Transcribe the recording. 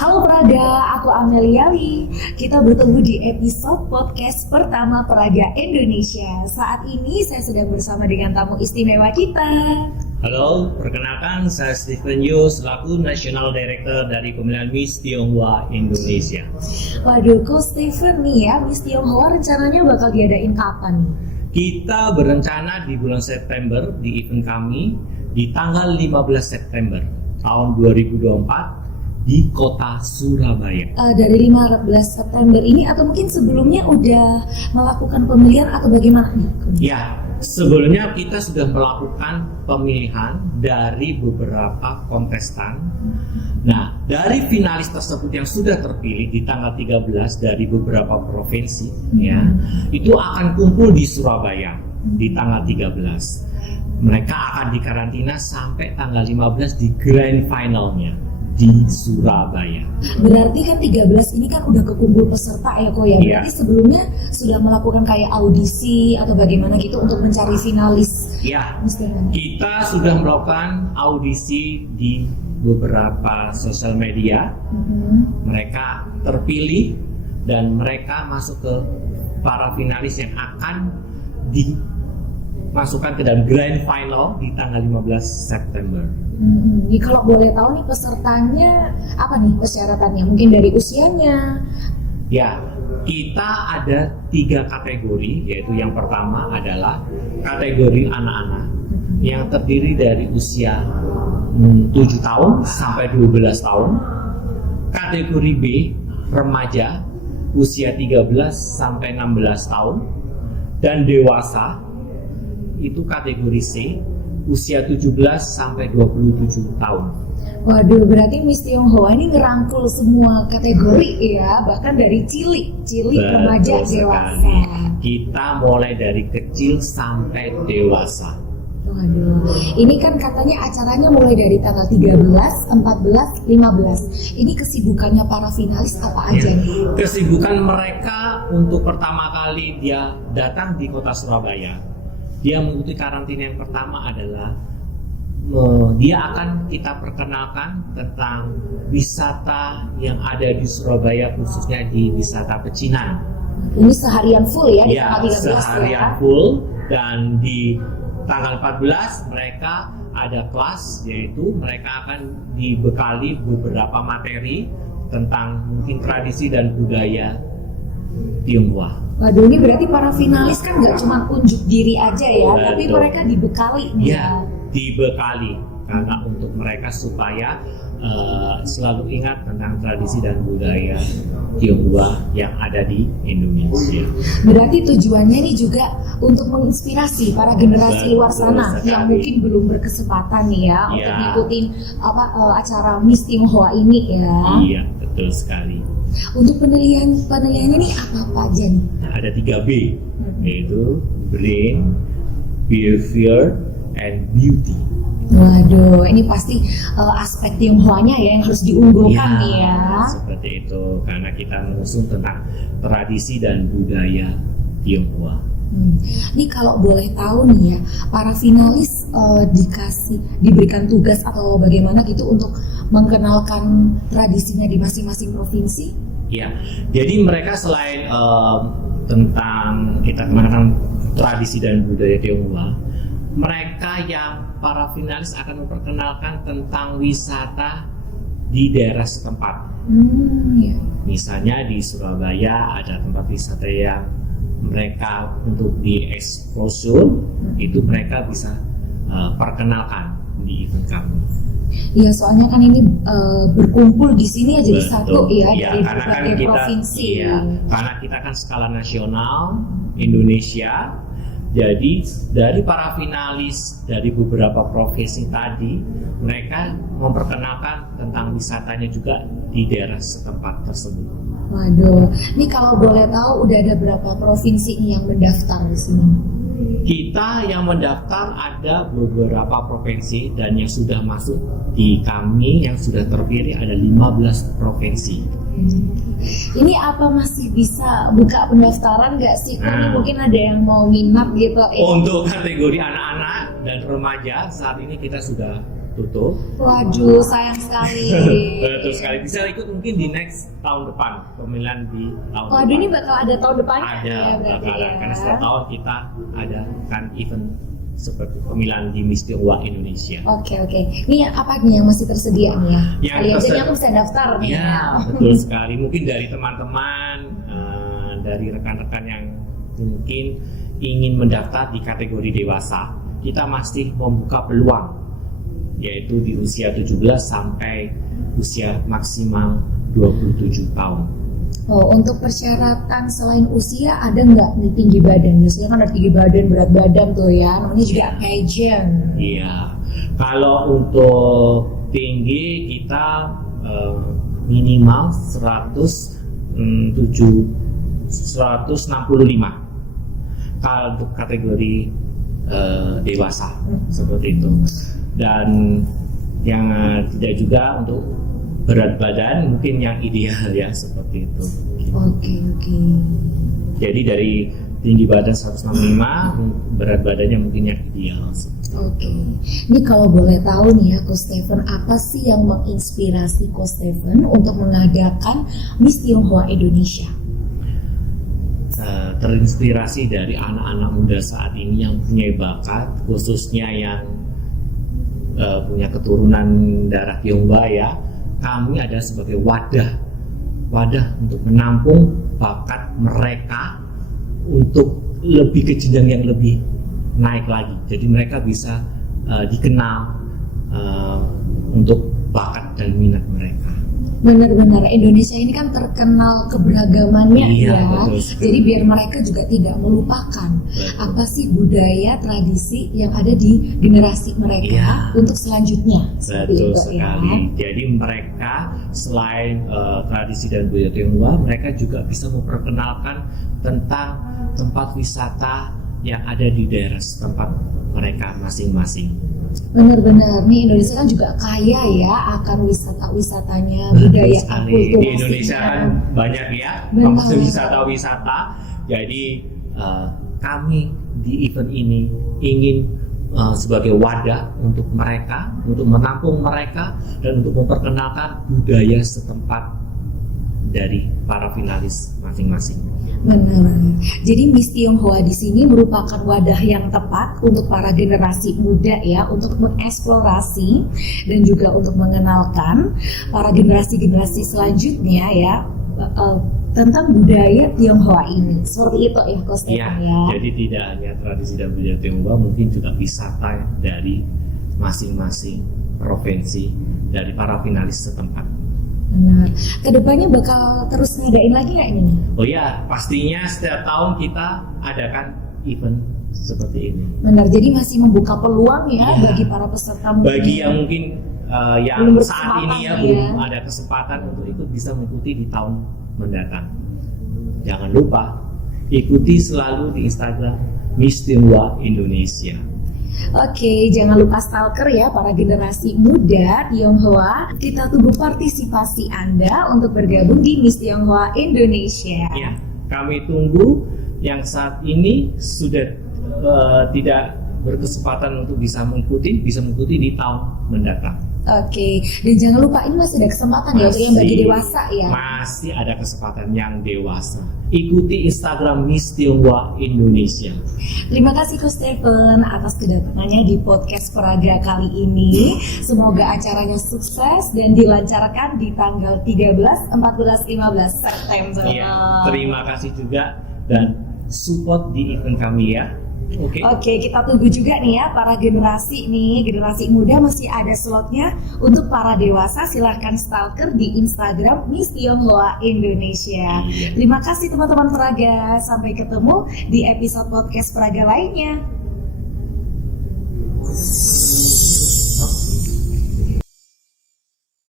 Halo Praga, aku Amelia Lee. Kita bertemu di episode podcast pertama Praga Indonesia. Saat ini saya sudah bersama dengan tamu istimewa kita. Halo, perkenalkan saya Stephen Yu selaku National Director dari Pemilihan Miss Tionghoa Indonesia. Waduh, kok Stephen nih ya, Miss Tionghoa rencananya bakal diadain kapan nih? Kita berencana di bulan September di event kami di tanggal 15 September tahun 2024 di kota Surabaya. Dari 15 September ini atau mungkin sebelumnya udah melakukan pemilihan atau bagaimana nih? Ya, sebelumnya kita sudah melakukan pemilihan dari beberapa kontestan. Nah, dari finalis tersebut yang sudah terpilih di tanggal 13 dari beberapa provinsi, ya, itu akan kumpul di Surabaya di tanggal 13. Mereka akan dikarantina sampai tanggal 15 di grand finalnya di Surabaya. Berarti kan 13 ini kan udah kekumpul peserta ya kok ya. Berarti sebelumnya sudah melakukan kayak audisi atau bagaimana gitu untuk mencari finalis. Ya, kita sudah melakukan audisi di beberapa sosial media. Mereka terpilih dan mereka masuk ke para finalis yang akan dimasukkan ke dalam grand final di tanggal 15 September. Kalau boleh tahu nih pesertanya apa nih persyaratannya? Mungkin dari usianya? Ya, kita ada 3 kategori, yaitu yang pertama adalah kategori anak-anak yang terdiri dari usia 7 tahun sampai 12 tahun. Kategori B, remaja usia 13 sampai 16 tahun. Dan dewasa itu kategori C, usia 17 sampai 27 tahun. Waduh, berarti Miss Tionghoa ini ngerangkul semua kategori ya, bahkan dari cilik, remaja, dewasa. Kita mulai dari kecil sampai dewasa. Waduh, ini kan katanya acaranya mulai dari tanggal 13, 14, 15. Ini kesibukannya para finalis apa aja nih? Kesibukan mereka untuk pertama kali dia datang di kota Surabaya. Dia mengikuti karantina yang pertama adalah dia akan kita perkenalkan tentang wisata yang ada di Surabaya, khususnya di wisata pecinan. Ini seharian full ya? Ya, seharian full. Dan di tanggal 14 mereka ada kelas, yaitu mereka akan dibekali beberapa materi tentang mungkin tradisi dan budaya Tionghoa. Waduh, ini berarti para finalis kan nggak cuma unjuk diri aja ya, tapi mereka dibekali. Ya, dibekali karena untuk mereka supaya selalu ingat tentang tradisi dan budaya Tionghoa yang ada di Indonesia. Berarti tujuannya ini juga untuk menginspirasi para generasi luar sana yang mungkin belum berkesempatan nih ya untuk ngikutin acara Miss Tionghoa ini ya. Iya, betul sekali. Untuk penilaiannya nih apa aja nih? Ada 3B, yaitu brain, behavior, and beauty. Waduh, ini pasti aspek Tionghoanya ya yang harus diunggulkan nih ya. Seperti itu, karena kita mengusung tentang tradisi dan budaya Tionghoa. Ini kalau boleh tahu nih ya, para finalis diberikan tugas atau bagaimana gitu untuk mengenalkan tradisinya di masing-masing provinsi? Ya, jadi mereka selain tentang kita mengenalkan tradisi dan budaya Tionghoa, mereka yang para finalis akan memperkenalkan tentang wisata di daerah setempat. Misalnya di Surabaya ada tempat wisata yang mereka untuk di exposure, itu mereka bisa perkenalkan di event kami. Iya, soalnya kan ini berkumpul di sini ya jadi satu ya dari karena berbagai provinsi. Karena kita kan skala nasional Indonesia. Jadi dari para finalis dari beberapa provinsi tadi, mereka memperkenalkan tentang wisatanya juga di daerah setempat tersebut. Waduh, ini kalau boleh tahu udah ada berapa provinsi yang mendaftar di sini? Kita yang mendaftar ada beberapa provinsi dan yang sudah masuk di kami yang sudah terpilih ada 15 provinsi. Ini apa masih bisa buka pendaftaran nggak sih? Karena mungkin ada yang mau minat gitu. Untuk kategori anak-anak dan remaja saat ini kita sudah tutup. Waduh, sayang sekali. Betul sekali. Bisa ikut mungkin di next tahun depan, pemilihan di tahun Waduh, depan. ini bakal ada tahun depannya Ada, ya berarti bakalan. ya. Karena setiap tahun kita adakan event seperti pemilihan di Miss Tionghoa Indonesia. Oke. Ini apa nih yang masih tersedia nih ya? Yang Kali aja tersedia- nih aku bisa daftar nih Ya, betul sekali. Mungkin dari teman-teman, dari rekan-rekan yang mungkin ingin mendaftar di kategori dewasa, kita masih membuka peluang, yaitu di usia 17 sampai usia maksimal 27 tahun. Oh, untuk persyaratan selain usia ada nggak nih tinggi badan? Biasanya kan ada tinggi badan, berat badan tuh ya. Namanya juga pageant. Iya. Kalau untuk tinggi kita minimal 165. Kalau untuk kategori dewasa seperti itu. Dan yang tidak juga untuk berat badan mungkin yang ideal ya seperti itu. Oke. Jadi dari tinggi badan 165, berat badannya mungkin yang ideal. Oke. Ini kalau boleh tahu nih ya, Coach Stephen, apa sih yang menginspirasi Coach Stephen untuk mengadakan Miss Tionghoa Indonesia? Terinspirasi dari anak-anak muda saat ini yang punya bakat, khususnya yang punya keturunan darah Tionghoa ya. Kami ada sebagai wadah untuk menampung bakat mereka untuk lebih ke jenjang yang lebih naik lagi. Jadi mereka bisa dikenal untuk bakat dan minat mereka. Benar-benar Indonesia ini kan terkenal keberagamannya Iya, ya. betul sekali. Jadi biar mereka juga tidak melupakan apa sih budaya tradisi yang ada di generasi mereka Iya. untuk selanjutnya. Seperti Betul itu, sekali. ya. Jadi mereka selain tradisi dan budaya Tionghoa, mereka juga bisa memperkenalkan tentang tempat wisata yang ada di daerah setempat mereka masing-masing. Benar-benar nih Indonesia kan juga kaya ya akan wisata-wisatanya, Betul budaya sekali. akulturasinya. Di Indonesia kan banyak ya Benar. tempat wisata-wisata. Jadi kami di event ini ingin sebagai wadah untuk mereka, untuk menampung mereka dan untuk memperkenalkan budaya setempat dari para finalis masing-masing. Benar. Jadi Miss Tionghoa di sini merupakan wadah yang tepat untuk para generasi muda ya, untuk mengeksplorasi dan juga untuk mengenalkan para generasi-generasi selanjutnya ya tentang budaya Tionghoa ini. Seperti itu ya, Coach Iya, Stephen ya. jadi tidak hanya tradisi dan budaya Tionghoa, mungkin juga wisata dari masing-masing provinsi dari para finalis setempat. Benar. Kedepannya bakal terus ngadain lagi nggak ini? Oh ya, pastinya setiap tahun kita adakan event seperti ini. Benar. Jadi masih membuka peluang ya Iya. bagi para peserta muda. Bagi yang mungkin yang Belum saat ini ya berkesempatan belum ya. ada kesempatan untuk ikut, bisa mengikuti di tahun mendatang. Jangan lupa ikuti selalu di Instagram Miss Tionghoa Indonesia. Oke, jangan lupa stalker ya para generasi muda Tionghoa. Kita tunggu partisipasi Anda untuk bergabung di Miss Tionghoa Indonesia. Ya, kami tunggu yang saat ini sudah tidak berkesempatan untuk bisa mengikuti di tahun mendatang. Oke, dan jangan lupa ini masih ada kesempatan ya untuk yang bagi dewasa ya. Masih ada kesempatan yang dewasa. Ikuti Instagram Miss Tionghoa Indonesia. Terima kasih Coach Stephen atas kedatangannya di podcast Peraga kali ini. Semoga acaranya sukses dan dilancarkan di tanggal 13, 14, 15 September. Iya, terima kasih juga dan support di event kami ya. Oke. Kita tunggu juga nih ya para generasi muda masih ada slotnya. Untuk para dewasa silahkan stalker di Instagram Miss Tionghoa Indonesia. Iya. Terima kasih teman-teman Peraga, sampai ketemu di episode podcast Peraga lainnya.